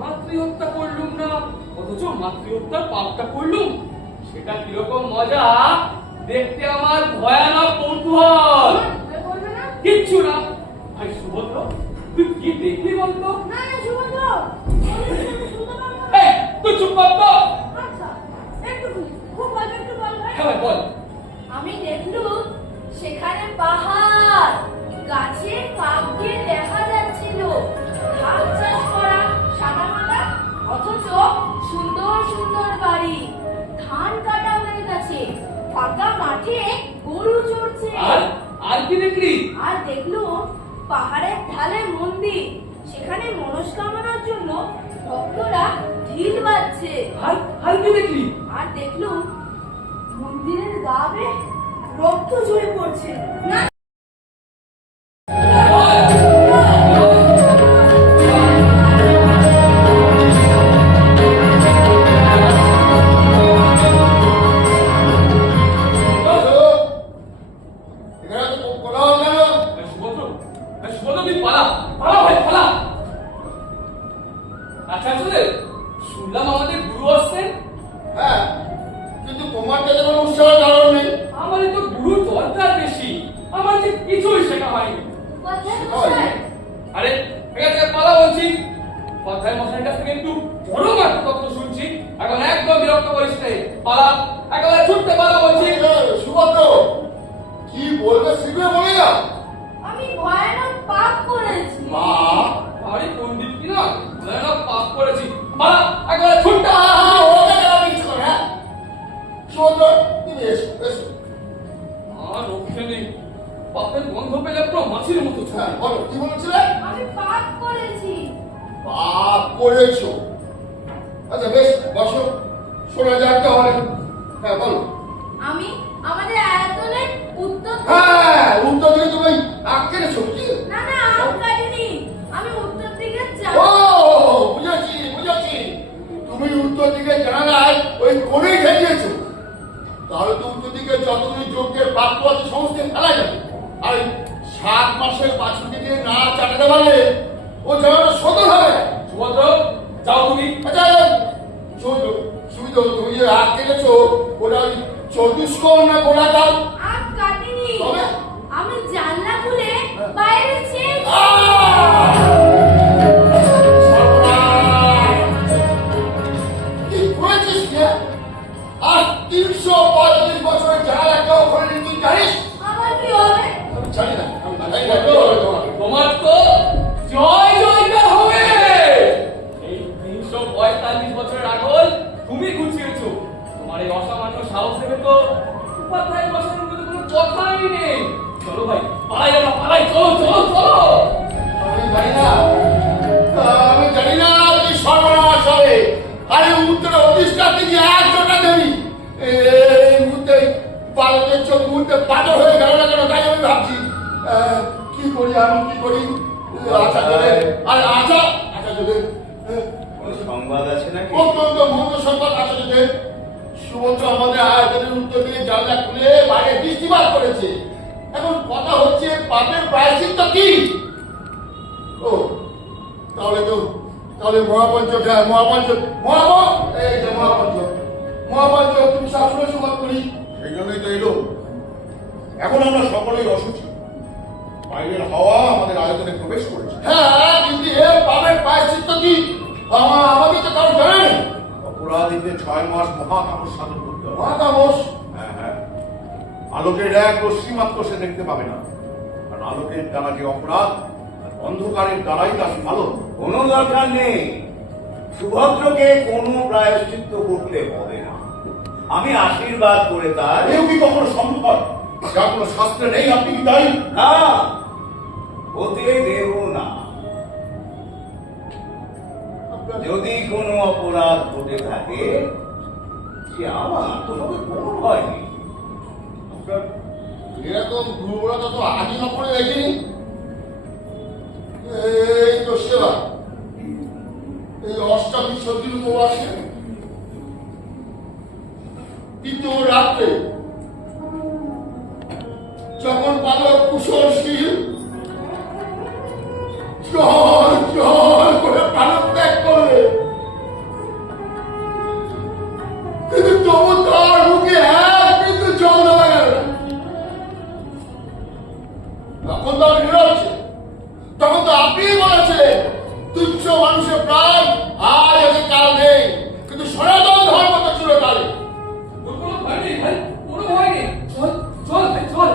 মাতৃহত্যা করলুম না, অথচ মাতৃহত্যার পাপটা করলুম, সেটা কিরকম মজা দেখতে আমার ভয়ানক কৌতূহল। কিচ্ছু না ভাই সুভদ্র, তুই কি দেখলি বলতো? না না সুভদ্র, এই তুই চুপ কর তো। আচ্ছা একটু খুব অল্প একটু বল ভাই। হ্যাঁ বল। আমি দেখলুম সেখানে পাহাড়, গাছে কাক দিয়ে দেখা যাচ্ছিল, ধান চাষ করা সাদা মাটা, অথচ সুন্দর সুন্দর বাড়ি, ধান কাটা হয়ে গেছে, ফাঁকা মাঠে গরু চড়ছে। আর কি দেখলি? আর দেখলুম পাহাড়ের ঢালে মন্দির, সেখানে মনস্কামনার জন্য ভক্তরা ঢিল বাজছে। আর কি দেখলি? আর দেখলুম মন্দিরের গা বেয়ে রক্ত ঝরে পড়ছে। না শুনলাম আমাদের গুরু আসছেন। হ্যাঁ, কিন্তু তোমার কাছে কোনো উৎসাহ কারণ নেই। আমাদের তো গুরুর দরকার বেশি, আমার যে কিছুই শেখা হয়নি। আরে ঠিক আছে পালা বলছি, কথায় মশাইয়ের কাছ থেকে একটু বড় মাত্র তথ্য শুনছি, এখন একদম বিরক্ত করিস নে। পালা, একেবারে ছুটতে পালা বলছি। সুভদ্র, কি বলবে শিখবে বলে না। আমি ভয়ানক পাপ করেছি। বাপ আরে পণ্ডিত কি না না পাপ করেছি বা একবার ছুটটা ওকে কেন মিস করে হ্যাঁ চলো তুমি এসো এসো আর রক্ষে নেই পাপের গন্ধ পেলে পুরো মাছির মতো হ্যাঁ ছুটে বলো কি বলছিলে আমি পাপ করেছি। পাপ করেছো আচ্ছা বেশ বসো শোনা যাক তাহলে হ্যাঁ বলো আমি আমাদের আয়তনের উত্তর হ্যাঁ উত্তর দিকে তুমি আগ কেটেছো কি না না আম কাটিনি, আমি উত্তর দিকে ও যাব। বুঝেছি বুঝেছি তুমি উত্তর দিকে জানালায় ওই কোণে ঘেঁটিয়েছো তাহলে তো উত্তর দিকে যতগুলি যজ্ঞের প্রাপ্য আছে সমস্ত ফেলা যাবে আর 7 মাসের বাছুরকে দিয়ে না চাটাতে পারলে ও জানাটা সদর হবে সুভদ্র যাও তুমি আচ্ছা শোনো সুবিধা তুমি যে হাত কেটেছো ওটা ওই 24 কোণ না গোলাকার আম কাটিনি, তবে? আমি জানলা খুলে বাইরে চেয়েছি। কি করেছিস কে? আর 335 বছরের জানালা কেউ খোলেনি তুই জানিস? আমার কি হবে? আমি জানি না, আমি জানি না। তোমার তো জয় জয়কার হবে এই 345 বছরের আগল তুমি গুছিয়েছো তোমার এই অসামান্য সাহস দেখে তো উপাধ্যায় বসার মধ্যে কোনো কথাই নেই চলো ভাই পালাই আমরা পালাই চলো চলো চলো আমি জানি না। আমি জানি না কি সর্বনাশ হবে। আরে উত্তরে অধিষ্ঠা থেকে একজনটা দেবী এই মুহূর্তে বালকের চোখ মুহূর্তে পাথর হয়ে গেল না কেন তাই আমি ভাবছি কি করি আমি কি করি আচ্ছা যদি আর আচ্ছা আচ্ছা যদি কোনো সংবাদ আছে নাকি? অত্যন্ত মন্দ সংবাদ আছে যদি সুভদ্র আমাদের আয়োজনের উত্তর দিয়ে জানলা খুলে বাইরে দৃষ্টিপাত করেছে এখন কথা হচ্ছে পাপের প্রায়শ্চিত্ত কি ও তাহলে মহাপঞ্চ এই যে মহাপঞ্চ তুমি সবসময় সুবাদ করি সেই জন্যই তো এলো। এখন আমরা সকলেই অসুচি, বাইরের হাওয়া আমাদের আয়তনে প্রবেশ করেছে। হ্যাঁ কিন্তু এর পাপের প্রায়শ্চিত্ত কি আমাকে তো কারণ জানেন অপরাধীকে 6 মাস মহাতাপস সাধন করতে হবে। মহাতামস হ্যাঁ হ্যাঁ, আলোকের এক রশ্মি মাত্র সে দেখতে পাবে না, কারণ আলোকের দ্বারা যে অপরাধ আর অন্ধকারের দ্বারাই তার পালন। কোনো দরকার নেই, সুভদ্রকে কোনো প্রায়শ্চিত্ত করতে হবে না। আমি আশীর্বাদ করে তার এও কি কখনো সম্ভব? যা কোনো শাস্ত্রে নেই, আপনি কি তাই? না হতে দেব না। যদি কোনো অপরাধ ঘটে থাকে সে আমার তোমাকে কোনো ভয় নেই। এরকম দুর্বলতা তো আগে করে দেখিনি এই তো সেবা এই অষ্টাদী সতীর উপবাসে তৃতীয় রাত্রে যখন বালক কুশলশীল জল জল করে প্রাণত্যাগ করবে কিন্তু তবু তার মুখে এক কিন্তু জল দেওয়া গেল না তখন তো আমি নিরবছে তখন তো আপনি বলেছে তুচ্ছ মানুষের প্রাণ আজ আছে কাল নেই কিন্তু সনাতন ধর্ম তো ছিল কালে ওর কোনো ভয় নেই ভাই কোনো ভয় নেই চল চল ভাই চল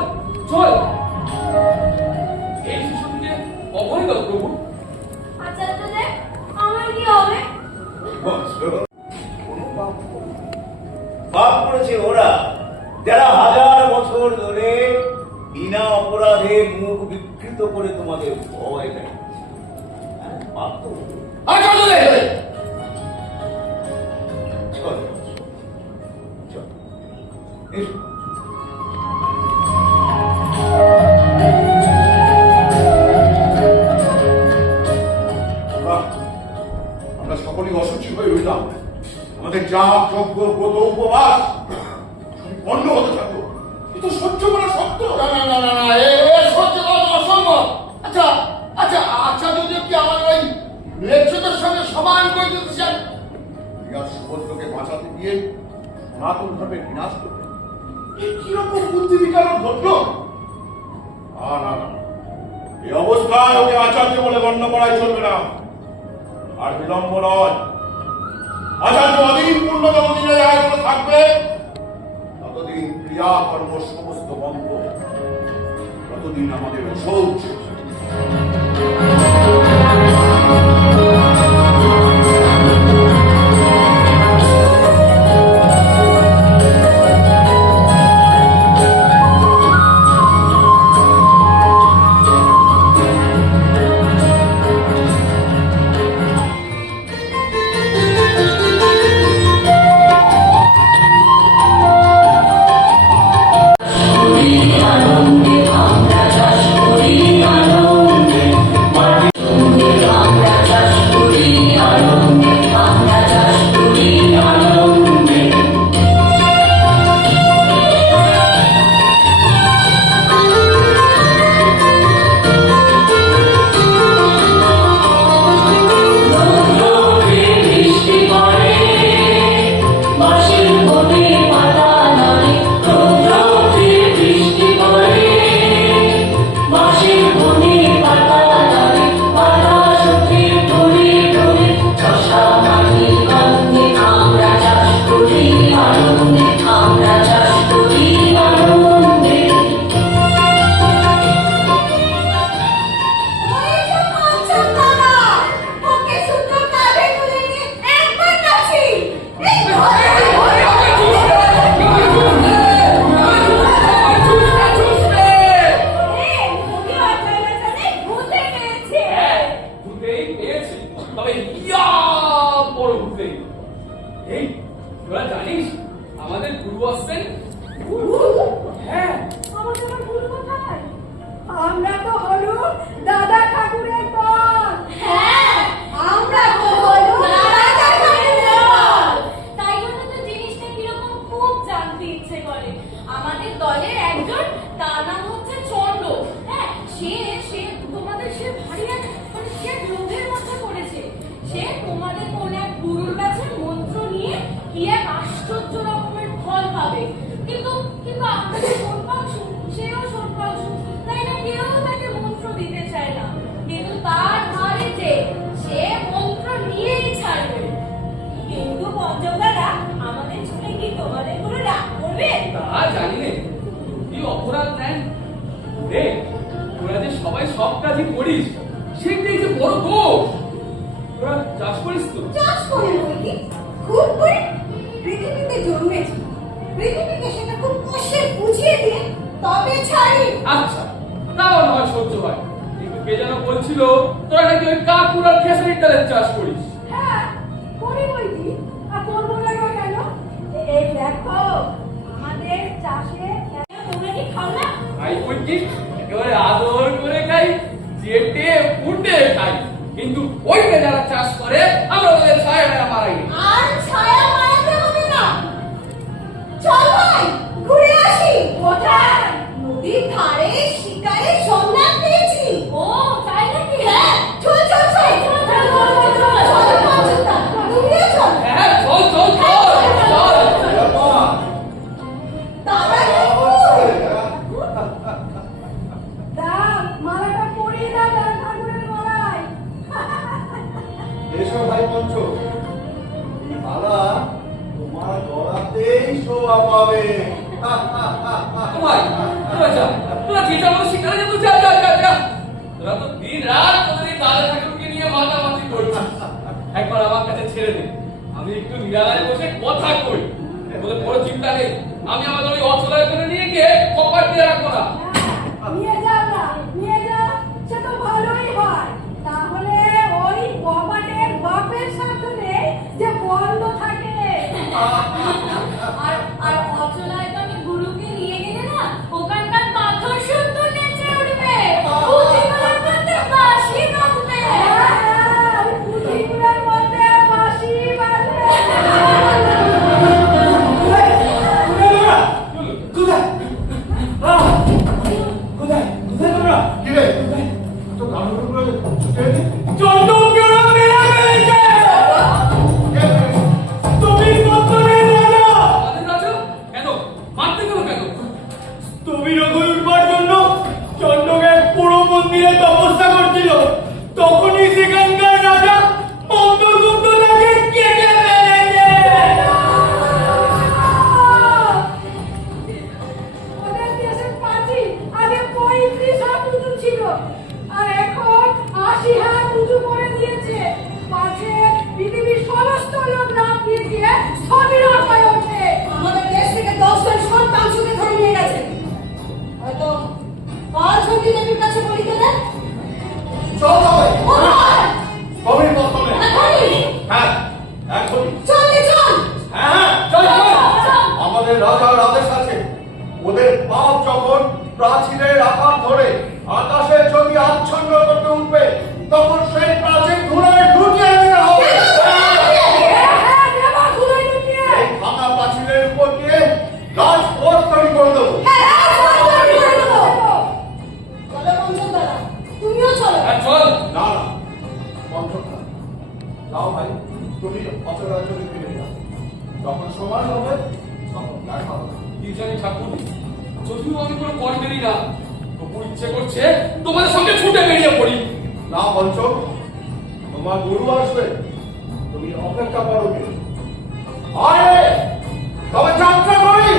চল এই শিশুটিকে অভয় দাও প্রভু আচার্যদেব, আমার কি হবে? কোনো পাপ করেনি। পাপ করেছে ওরা যারা 1000 বছর ধরে বিনা অপরাধে মুখ বিকৃত করে তোমাদের ভয় দেয়। পাপ তো ওদের। আচ্ছা চল চল এসো। আমরা সকলেই অসুচি হয়ে রইলাম। আমাদের জাপ যজ্ঞ ব্রত উপবাস বন্ধ হতে থাকলো, কিন্তু সহ্য করা শক্ত। না না না না না এ সহ্য করা অসম্ভব আচ্ছা আচ্ছা আচ্ছা যদি কি আমার ওই লেকচরের সঙ্গে সমান করে দিতে চান আর সুভদ্রকে বাঁচাতে গিয়ে সনাতন ধর্মের বিনাশ করবে, কিরকম বুদ্ধি বিকারক ঘটল? না না না, এই অবস্থায় ওকে আচার্য বলে গণ্য করাই চলবে না। আর বিলম্ব নয়, আচার্য অধীন পূর্ণ যতদিনে আয়োজন থাকবে ততদিন ক্রিয়াকর্ম সমস্ত বন্ধ, ততদিন আমাদের শৌচ আমরা তো হলো দাদা ঠাকুরের দল। হ্যাঁ, আমরা তো হলো দাদা ঠাকুরের দল। তাই জন্য তো জিনিসটা কিরকম খুব জানতে ইচ্ছে করে। আমাদের দলের একজন, তার নাম হচ্ছে চন্ড। হ্যাঁ, সে তোমাদের সে ভারী এক মানে সে লোভের মধ্যে পড়েছে। সে তোমাদের কোন এক গুরুর কাছে মন্ত্র নিয়ে কি এক আশ্চর্য রকমের ফল পাবে। কিন্তু কিন্তু আমরা সেও সোনপাক তাই না, কেউ তাকে মন্ত্র দিতে চায় না। কিন্তু তার ঘরে যে সে মন্ত্র নিয়েই ছাড়বে। কিন্তু পঞ্চমদাদা, আমাদের শুনে কি তোমাদের কোনো রাগ করবে? তা জানি না, কি অপরাধ নেন রে। তোরা যে সবাই সব কাজই করিস, সেটাই যে বড় দোষ। তোরা চাষ করিস তো? চাষ করে বলি, খুব করে। পৃথিবীতে জন্মেছি, পৃথিবীকে সেটা খুব কষ্টে বুঝিয়ে দিয়ে তবে ছাড়ি। আচ্ছা, তাও নয় সহ্য হয়। কিন্তু কে যেন বলছিল তোরা নাকি ওই কাকুরার খেসারির ডালের চাষ করিস। হ্যাঁ, করি বইকি। আর করবো না কেন? এই দেখো, আমাদের চাষে তোমরা কি খাও না? খাই বলছি, একেবারে আদর করে খাই, চেটে ফুটে খাই। কিন্তু ওইটা যারা চাষ করে, আমরা ওদের ছায়াটা মারাই। আর ছায়া মারাতে হবে না। চল ভাই, ঘুরে আসি। কোথায়? নদীর ধারে শিকারের সন্ধান পেয়েছি। ও, তাই নাকি? হ্যাঁ, চল চল চল চল চল চল চল। তুমিও চল। হ্যাঁ, চল চল চল চল। দাদা মালাটা পরিয়ে দাও দাদা ঠাকুরের গলায়। এসো ভাই পঞ্চ, এই মালা তোমার গলাতেই শোভা পাবে। ভাই, তোরা যা, তোরা যে যাবো শিকারে যাবো, যা যা যা যা। তোরা তো দিন রাত তোদের দাদা ঠাকুরকে নিয়ে মাতামাতি করছিস। একবার আমার কাছে ছেড়ে দে, আমি একটু নিরালায় বসে কথা কই। বলে বড় চিন্তা নেই, আমি আমাদের ওই অচলায় করে নিয়ে গিয়ে কপার দিয়ে রাখবো না। নিয়ে যাও না, নিয়ে যাও, সে তো ভালোই হয়। তাহলে ওই কপাটের বাপের সাথে যে বন্ধ থাকে। আর আর অচলায় তো আমি গুরুকে নিয়ে গেলে না, ওখানকার পাথর সুন্দর নেচে উঠবে। পুঁথিগুলোর মধ্যে বাঁশি বাজবে। পুঁথিগুলোর মধ্যে বাঁশি বাজবে। কি রে? তো কানুন করে ছুটে এলি? চন্দনকে ওরা মেরে ফেলেছে। তুমি কতদিন রাজা? আমাদের রাজা? কেন? মারতে গেল কেন? তুমি রঘুর উঠবার জন্য চন্দ্রকে পুরো মন্দিরে তপস্যা করছিল, তখনই সেখানকার রাজা অন্তর্গুপ্ত তাকে কেটে ফেলেছে। ওদের দেশের পাঁচি আগে 35 হাত উঁচু ছিল, আর এখন অন্তঃক্ষণ যাও ভাই, তুমি অচরাচরে ফিরে যাও, যখন সময় হবে তখন দেখা হবে। কি জানি ঠাকুর, যদিও আমি কোনো কর্মেরই না, তবু ইচ্ছে করছে তোমাদের সঙ্গে ছুটে বেরিয়ে পড়ি। না পঞ্চম, তোমার গুরু আসবে, তুমি অপেক্ষা করো। আরে তবে যাত্রা করি।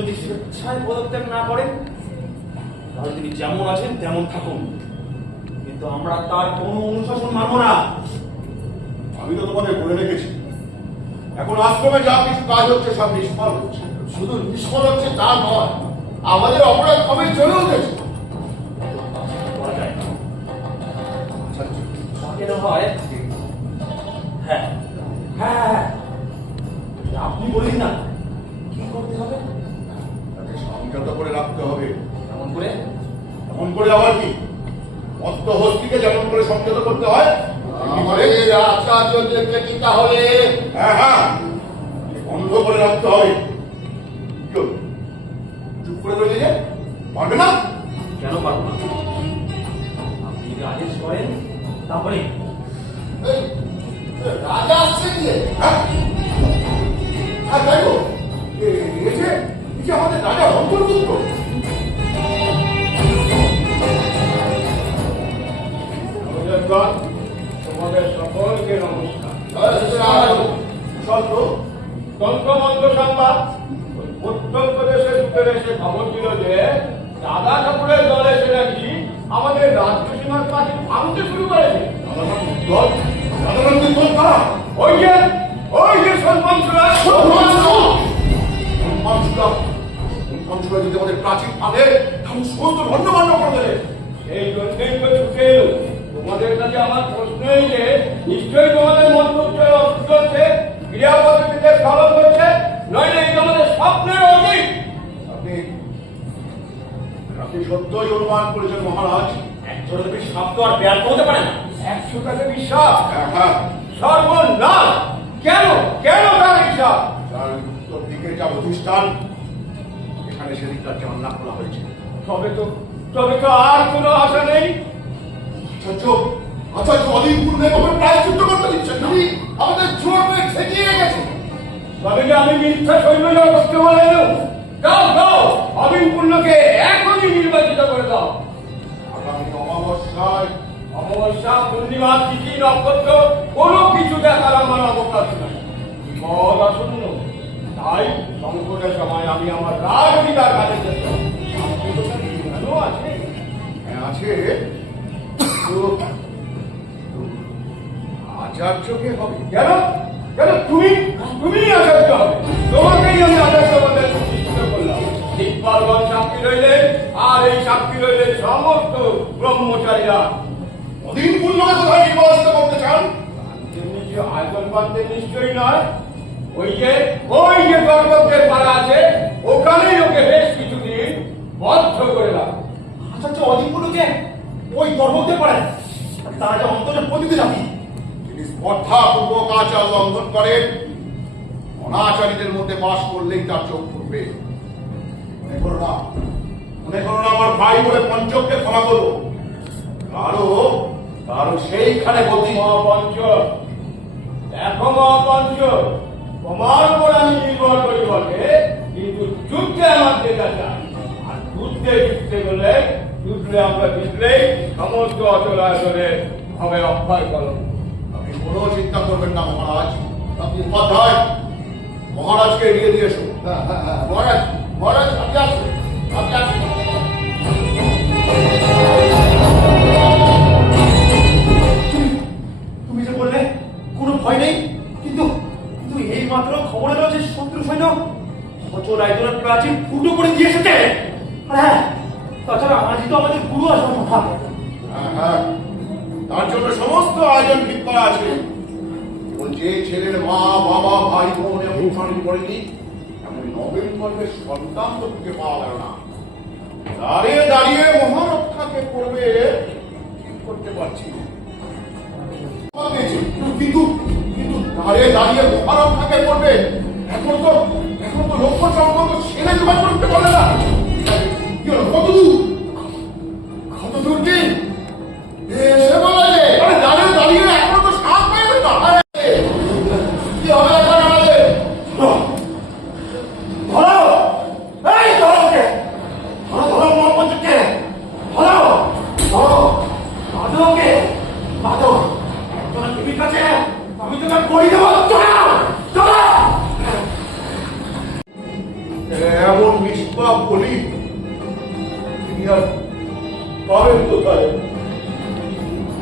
যদি স্বেচ্ছায় পদত্যাগ না করেন তাহলে তিনি যেমন আছেন তেমন থাকুন, কিন্তু আমরা তার কোনো অনুশাসন মানব না। আমি তো তোমাদের বলে রেখেছি, এখন আশ্রমে যা কিছু কাজ হচ্ছে সব নিষ্ফল হচ্ছে। শুধু নিষ্ফল হচ্ছে তা নয়, আমাদের অপরাধ কমে চলে উঠেছে। করা যায় না। তাকে না হয় হ্যাঁ হ্যাঁ হ্যাঁ আপনি বলেন না কি করতে হবে? তাকে সংযত করে রাখতে হবে। এমন করে এমন করে আবার কি? মস্ত হস্তিকে যেমন করে সংযত করতে হয় আমাদের আচার্যদেরকে কি তাহলে হ্যাঁ হ্যাঁ বন্ধ করে রাখতে হবে। কি হলো? চুপ করে রইলে যে পারবে না? কেন পারবো না? আপনি যদি আদেশ করেন তারপরে এই, রাজা আসছেন যে হ্যাঁ হ্যাঁ তাই তো। এই যে আমাদের রাজা অন্তর্ভুক্ত। তোমাদের সকলকে নমস্কার। সত্য তন্ত্রমন্ত্র সংবাদ প্রত্যন্ত দেশে ছুটে এসে খবর ছিল যে দাদা ঠাকুরের দল এসে নাকি আমাদের রাজ্য সীমার কাছে ভাঙতে শুরু করেছে। ওই যে সন্মানসুরা যদি আমাদের প্রাচীন আগে তাহলে সমস্ত ধন্যবাদ করে দেবে। এই জন্যই তো ছুটে এলো তোমাদের কাছে। আমার প্রশ্নই যে নিশ্চয়ই তোমাদের মন্তব্যের অসুস্থ হচ্ছে, ক্রিয়া পদ্ধতিতে স্মরণ করছে, নইলে এটা আমাদের স্বপ্নের অতীত। আপনি সত্যই অনুমান করেছেন মহারাজ। একজনের বেশি শব্দ আর ব্যর্থ হতে পারে না। 100টাতে বিশ্বাস হ্যাঁ সর্বনাশ। কেন কেন তার বিশ্বাস? তার উত্তর দিকে যা প্রতিষ্ঠান এখানে সেদিকটা যেমন না করা হয়েছে। তবে তো আর কোনো আশা নেই। আচার্য অদিন পূর্বে কবে প্রায়শ্চিত্ত করতে দিচ্ছেন না? আমাদের জোর করে ঠেকিয়ে গেছে। তবে যে আমি মিথ্যা সৈন্য করতে বলেন, দাও দাও অবিন পূর্ণকে এখনই নির্বাচিত করে দাও। আগামী অমাবস্যা পূর্ণিমা তিথি নক্ষত্র কোনো কিছু দেখার আমার অবকাশ নাই। বিপদ আসন্ন, তাই সংকটের সময় আমি আমার রাজনীতার কাজে যেতে আছে। আছে আচার্যকে হবে কেন কেন তুমি আচার্য হবে? তোমাকেই আমি আচার্য পদে প্রতিষ্ঠিত করলাম। দিকপালগণ সাক্ষী রইলেন, আর এই সাক্ষী রইলেন সমস্ত ব্রহ্মচারীরা। অদিন পূর্ণকে কোথায় নির্বাচিত করতে চান? আয়তন পান্তের নিশ্চয়ই নয়। ওই যে কর্তব্যের পাড়া আছে, ওখানেই ওকে বেশ কিছুদিন বদ্ধ করে রাখ। আচার্য অদিন পূর্ণকে ওই গর্ভবতী করেন। তারা যে অন্তরে পতিত জাতি। যিনি স্পর্ধাপূর্বক আচার লঙ্ঘন করেন, অনাচারীদের মধ্যে বাস করলেই তার চোখ ফুটবে। মনে করো না, মনে করো না আমার ভাই বলে পঞ্চককে ক্ষমা করবো। কারো সেইখানে গতি। মহাপঞ্চ, দেখো মহাপঞ্চ, তোমার উপর আমি নির্ভর করি বটে, কিন্তু যুদ্ধে আমার যেটা চাই। আর যুদ্ধে জিততে গেলে আমরা জিতলেই সমস্ত অচলাচলে হবে অক্ষয় কলম। আপনি কোনো চিন্তা করবেন না মহারাজ। আপনি উপাধ্যায়, মহারাজকে এড়িয়ে দিয়ে এসো। মহারাজ, মহারাজ, আপনি আসুন, আপনি আসুন। তুমি যে বললে কোনো ভয় নেই, কিন্তু কিন্তু এই মাত্র খবর এলো যে শত্রু সৈন্য অচল আয়োজনের প্রাচীর ফুটো করে দিয়ে এসেছে। আর হ্যাঁ, তাছাড়া আজই তো আমাদের গুরু আসার কথা। হ্যাঁ, তার জন্য সমস্ত আয়োজন ঠিক করা আছে। কেবল যে ছেলের মা বাবা ভাই বোন এবং স্বামী করেনি এমন নভেম্বরের সন্তান তো খুঁজে পাওয়া গেল না। দাঁড়িয়ে দাঁড়িয়ে মহারক্ষাকে করবে ঠিক করতে পারছি না। কিন্তু কিন্তু দাঁড়িয়ে দাঁড়িয়ে মহারক্ষাকে করবে, এখন তো লক্ষ্য সম্পর্ক ছেলে জোগাড় করতে পারলে না। কি হলো, কত দূর কি এসে বলা যে, আরে দাঁড়িয়ে দাঁড়িয়ে এখনো তো সাপ পাইবে না। আরে কি হবে এখন আমাদের? ধরো, এই ধরো ওকে, ধরো মহাপঞ্চকে, ধরো ধরো, বাঁধো ওকে, বাঁধো। তোমার টিভির কাছে আমি তোমার করি দেবো। চলো চলো। এমন নিষ্পাপ বলি তিনি আর পাবেন কোথায়?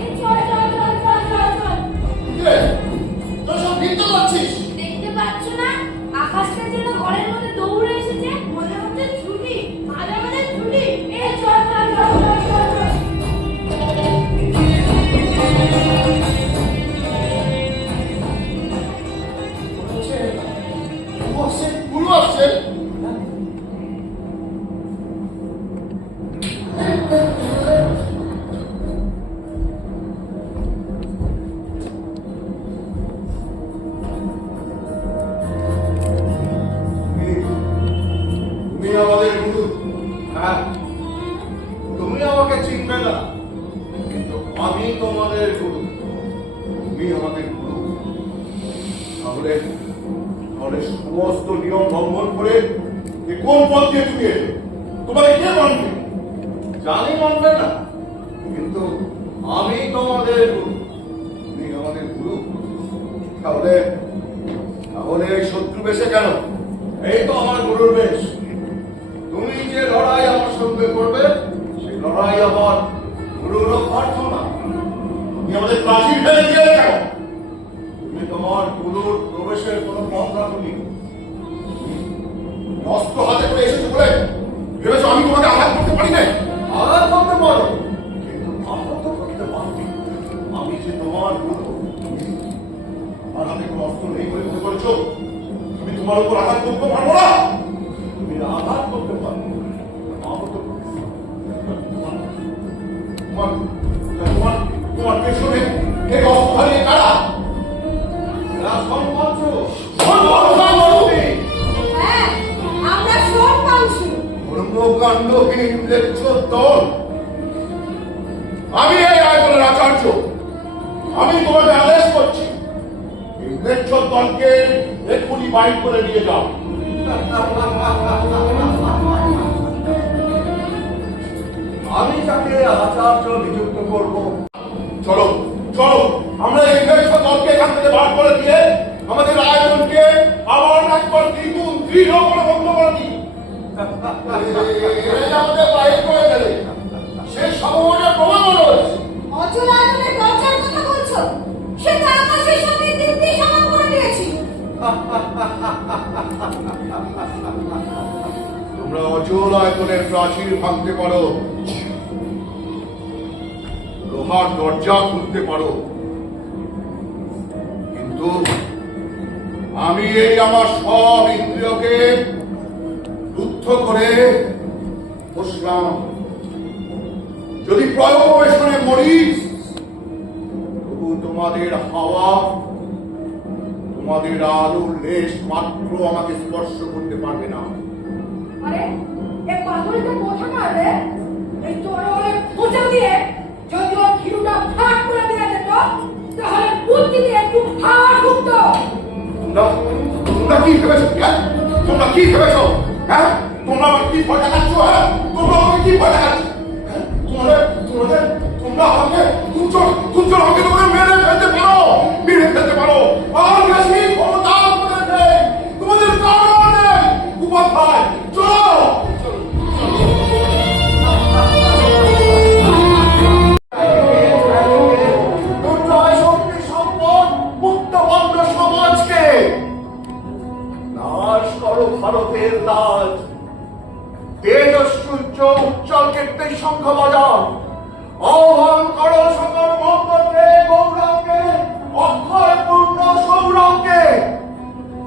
এই চল চল চল চল চল চল। কি রে? তোর সব নৃত্য করছিস? দেখতে পাচ্ছ না আকাশটা যেন ঘরের মধ্যে দৌড়ে এসেছে, মনে হচ্ছে ছুটি, আজ আমাদের ছুটি। এই চল চল চল চল চল চল। গুরু আসছে। তুমি আমাদের গুরু। হ্যাঁ, তুমি আমাকে চিনবে না, কিন্তু আমি তোমাদের গুরু। তুমি আমাদের গুরু। তাহলে তাহলে সমস্ত নিয়ম লঙ্ঘন করে এ কোন পথ দিয়ে তুমি এলে? তোমাকে কে মানবে? জানি মানবে না, কিন্তু আমি তোমাদের গুরু। তুমি আমাদের গুরু। তাহলে তাহলে এই শত্রু বেশে কেন? এই তো আমার গুরুর বেশ। তুমি যে লড়াই আমার সঙ্গে করবে, সেই লড়াই আমার গুরুর প্রার্থনা। তুমি আমাদের প্রাচীর ফেলে দিয়ে কেন? তুমি তোমার গুরুর প্রবেশের কোনো পথ রাখনি। অস্ত্র হাতে করে এসেছো বলে ভেবেছো আমি তোমাকে আঘাত করতে পারি না? আঘাত করতে পারো, কিন্তু আহত করতে পারবে। আমি যে তোমার গুরু, আমার হাতে কোনো অস্ত্র নেই বলে মনে করেছো তুমি তোমার উপর আঘাত করতে পারবো না? তুমি আঘাত করতে পারো, আহত করতে তোমার তোমার তোমার পেছনে এই অস্ত্রধারী কারা? হ্যাঁ, আমরা সব পাচ্ছি। কর্মকাণ্ডহীন লেচ্ছ দল। আমি এই আয়োজনের আচার্য। আমি তোমাকে আদেশ করছি, এই লেচ্ছ দলকে এক্ষুনি বাইর করে নিয়ে যাও। আমি তাকে আচার্য নিযুক্ত করব। চলো চলো, আমরা এই লেচ্ছ দলকে এখান থেকে বার করে দিয়ে আমাদের আয়োজনকে আবার একবার দ্বিগুণ দৃঢ় করে বন্ধ করে দিই। আমাদের বাইরে করে গেলে সে সমমনের প্রমাণ রয়েছে। অচল আয়োজনের দরজার কথা বলছো? সে তো আকাশের সঙ্গে দিব্যি সমান করে দিয়েছি। তোমরা অচল আয়তনের প্রাচীর ভাঙতে পারো, লোহার দরজা খুলতে পারো, কিন্তু আমি এই আমার সব ইন্দ্রিয়কে রুদ্ধ করে বসলাম। যদি প্রয়োগবেশনে মরি তোমাদের হাওয়া, তোমাদের আলোর লেশ মাত্র আমাকে স্পর্শ করতে পারবে না। আরে এ পাথরটা কথা মারবে এই তরোয়ারে খোঁচা দিয়ে যদি ওর ঘিরুটা ফাঁক করে দেওয়া যেত তাহলে বুদ্ধি দিয়ে একটু হাওয়া ঢুকতো। তোমরা কি ভেবেছো? হ্যাঁ, তোমরা কি ভেবেছো? হ্যাঁ, তোমরা আমাকে কি ভয় দেখাচ্ছ? হ্যাঁ, তোমরা আমাকে কি ভয় দেখাচ্ছ? হ্যাঁ, তোমরা আমাকে দুজন আমাকে তোমরা মেরে ফেলতে পারো, আর বেশি ক্ষমতা তোমাদের নেই, তোমাদের কারণ নেই। উপাধ্যায় চলো। দুর্জয় শক্তি সম্পদ মুক্তবন্ধ সমাজকে নাশ করো ভারতের লাজ, তেজস্বূর্য উজ্জ্বল কীর্তি শঙ্খ বাজাও, আহ্বান করো সকল মন্ত্রকে গৌরবকে, অক্ষয় পূর্ণ সৌরভকে,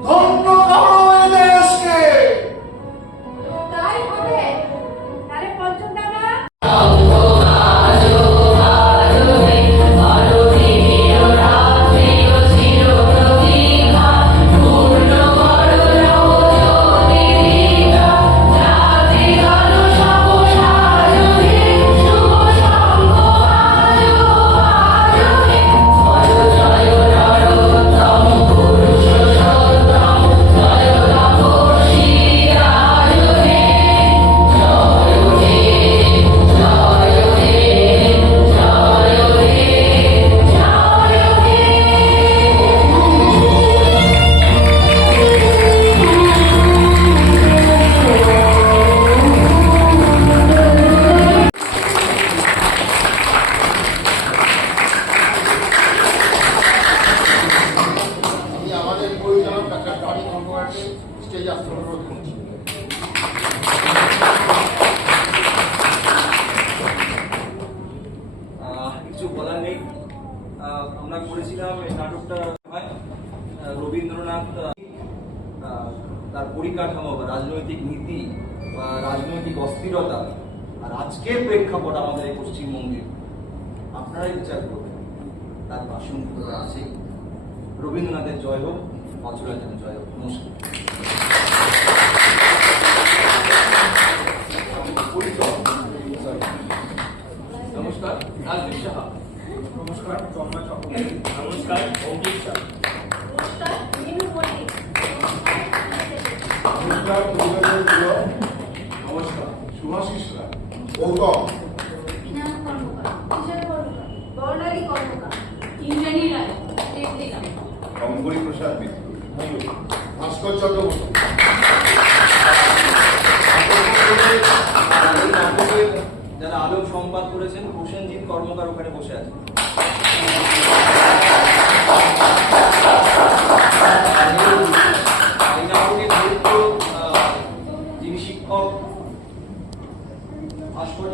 ধন্য করো এ দেশকে। তাই হবে তাহলে পঞ্চম দাদা আমি আমাদের পরিচালক ডাক্তার টনি খন্দকারকে স্টেজ আসতে অনুরোধ করছি। কিছু বলার নেই। আমরা করেছিলাম এই নাটকটা হয় রবীন্দ্রনাথ তার পরিকাঠামো বা রাজনৈতিক নীতি বা রাজনৈতিক অস্থিরতা আর আজকের প্রেক্ষাপট আমাদের এই পশ্চিমবঙ্গে আপনারাই বিচার করবেন, তার প্রাসঙ্গিকতা আছে। রবীন্দ্রনাথের জয় হোক, বাঁচুরাজের জয় হোক। নমস্কার। নমস্কার, রাজদীপ সাহা। নমস্কার, তন্ময় চক্রবর্তী। নমস্কার, অঙ্কিত শাহ। নমস্কার মিনু পণ্ডিত। নমস্কার, পরিবেশের প্রিয়। নমস্কার, সুভাষিস রায়। গৌতম। বিনাশ কর্মকার, কিশোর কর্মকার, বর্ণালী কর্মকার, ইন্দ্রাণী রায়, দেবলীলা, অঙ্কুরি প্রসাদ মিত্র। ভাস্কর চক্রবর্তী। আর এই নাটকের যারা আলোক সম্পাদ করেছেন প্রসেনজিৎ কর্মকার ওখানে বসে আছে। এই নাটকের চরিত্র যিনি শিক্ষক ভাস্কর